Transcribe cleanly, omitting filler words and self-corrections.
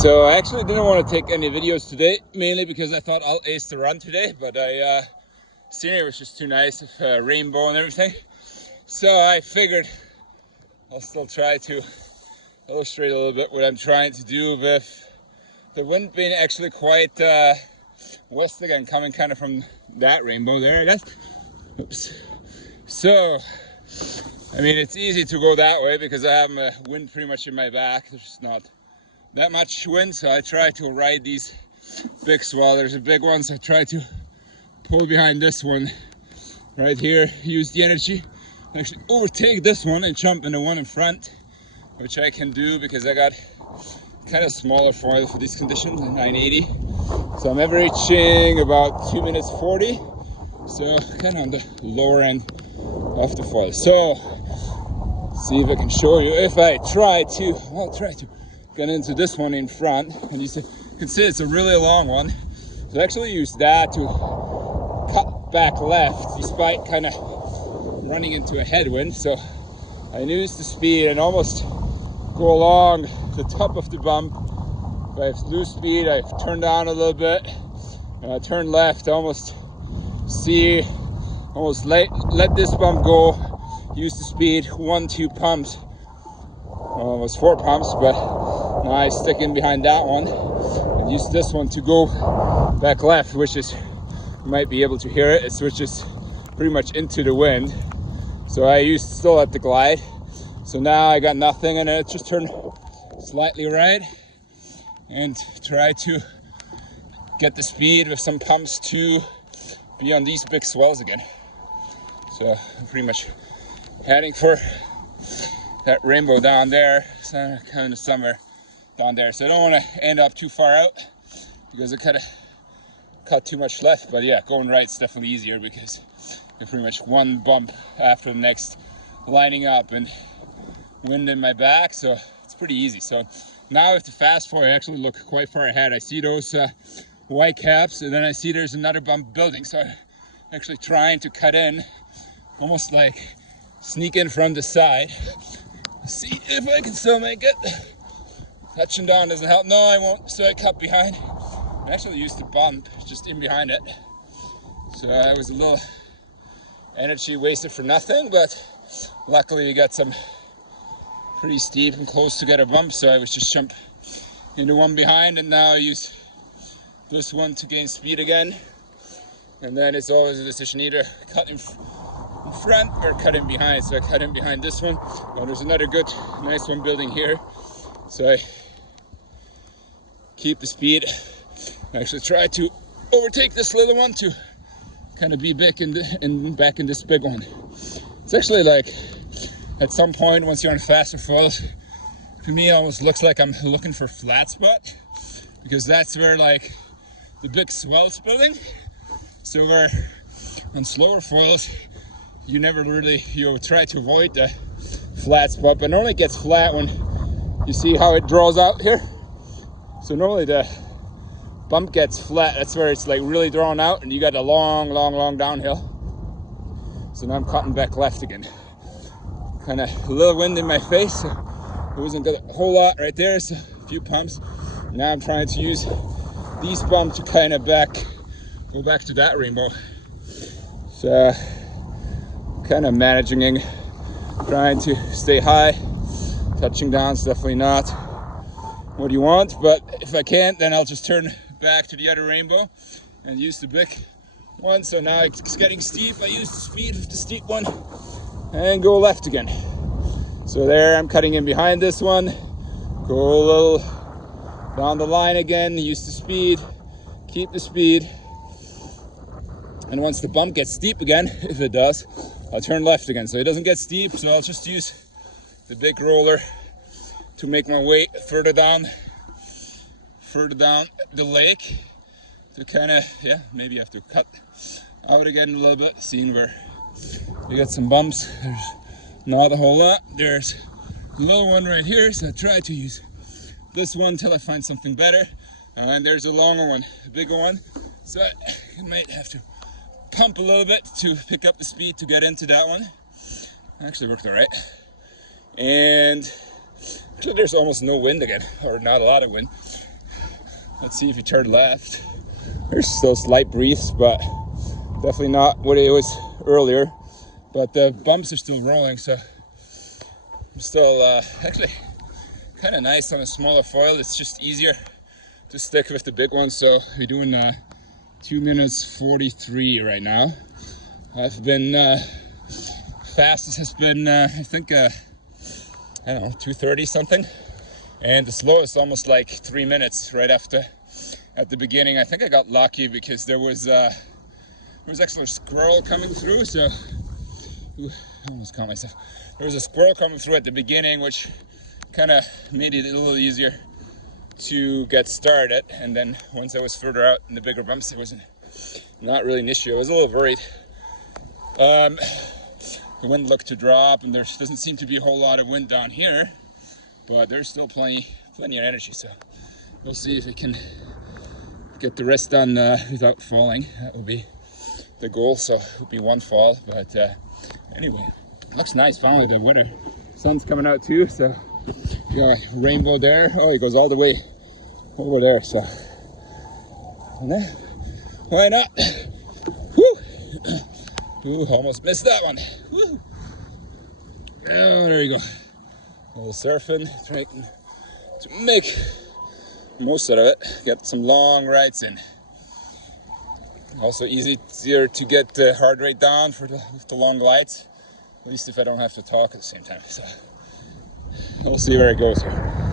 So I actually didn't want to take any videos today, mainly because I thought I'll ace the run today, but scenery was just too nice with rainbow and everything. So I figured I'll still try to illustrate a little bit what I'm trying to do with the wind being actually quite west again, coming kind of from that rainbow there, I guess. Oops. So, I mean, it's easy to go that way because I have my wind pretty much in my back. There's not that much wind, so I try to ride these big swell. There's a big one, so I try to pull behind this one right here, use the energy, actually overtake this one and jump in the one in front, which I can do because I got kind of smaller foil for these conditions, 980. So I'm averaging about 2 minutes 40, so kind of on the lower end of the foil. So see if I can show you. If I try to get into this one in front, and you can see it's a really long one, so I actually use that to cut back left despite kind of running into a headwind. So I use the speed and almost go along the top of the bump. If I lose speed, I turn down a little bit, and I turn left, almost let this bump go, use the speed, 1-2 pumps, almost 4 pumps, but now I stick in behind that one and use this one to go back left, which is, you might be able to hear it, it switches pretty much into the wind. So I still at the glide. So now I got nothing, and I just turn slightly right and try to get the speed with some pumps to be on these big swells again. So I'm pretty much heading for that rainbow down there, so kind of somewhere down there. So I don't want to end up too far out because I kind of cut too much left. But yeah, going right's definitely easier because you're pretty much one bump after the next, lining up and wind in my back, so it's pretty easy. So now with the fast forward, I actually look quite far ahead. I see those white caps, and then I see there's another bump building. So I'm actually trying to cut in, almost like sneak in from the side. See if I can still make it. Touching down doesn't help. No, I won't. So I cut behind. I actually used the bump just in behind it. So I was a little energy wasted for nothing, but luckily we got some pretty steep and close together bumps, so I was just jump into one behind, and now I use this one to gain speed again. And then it's always a decision, either cut in front or cut in behind. So I cut in behind this one. Oh, there's another good, nice one building here. So I keep the speed. I actually try to overtake this little one to kind of be back in this big one. It's actually like, at some point, once you're on faster foils, to me it almost looks like I'm looking for flat spot, because that's where like the big swell's building. So where on slower foils, you try to avoid the flat spot, but normally it gets flat when you see how it draws out here. So normally the bump gets flat, that's where it's like really drawn out, and you got a long downhill. So now I'm cutting back left again. Kind of a little wind in my face, so it wasn't a whole lot right there, so a few pumps. Now I'm trying to use these bumps to kind of go back to that rainbow. So kind of managing, trying to stay high. Touching down is definitely not what you want, but if I can't, then I'll just turn back to the other rainbow and use the big one. So now it's getting steep. I use the speed of the steep one and go left again. So there I'm cutting in behind this one, go a little down the line again, use the speed, keep the speed, and once the bump gets steep again, if it does, I'll turn left again. So it doesn't get steep, so I'll just use the big roller to make my way further down the lake, to kind of, maybe have to cut out again a little bit, seeing where we got some bumps. There's not a whole lot. There's a little one right here, so I try to use this one till I find something better. And there's a longer one, a bigger one, so I might have to pump a little bit to pick up the speed to get into that one. Actually worked all right. And actually there's almost no wind again, or not a lot of wind. Let's see if you turn left. There's still slight breeze, but definitely not what it was earlier. But the bumps are still rolling, so I'm still actually kind of nice on a smaller foil. It's just easier to stick with the big one. So we're doing 2 minutes 43 right now. I've been fastest has been I think I don't know, 2:30 something, and the slowest almost like 3 minutes right after. At the beginning, I think I got lucky because there was actually a squirrel coming through. So I almost caught myself. There was a squirrel coming through at the beginning, which kind of made it a little easier to get started. And then once I was further out in the bigger bumps, it was not really an issue. I was a little worried. The wind looked to drop, and there doesn't seem to be a whole lot of wind down here, but there's still plenty of energy. So we'll see if we can get the rest done without falling. That will be the goal. So it will be one fall, but anyway, looks nice. Finally, the weather, sun's coming out too. So yeah, rainbow there. Oh, it goes all the way over there. So why not? Woo! Ooh, almost missed that one. Woo! Oh, there you go. A little surfing, trying to make most out of it. Get some long rides in. Also easier to get the heart rate down with the long glides. At least if I don't have to talk at the same time. So we'll see where it goes here.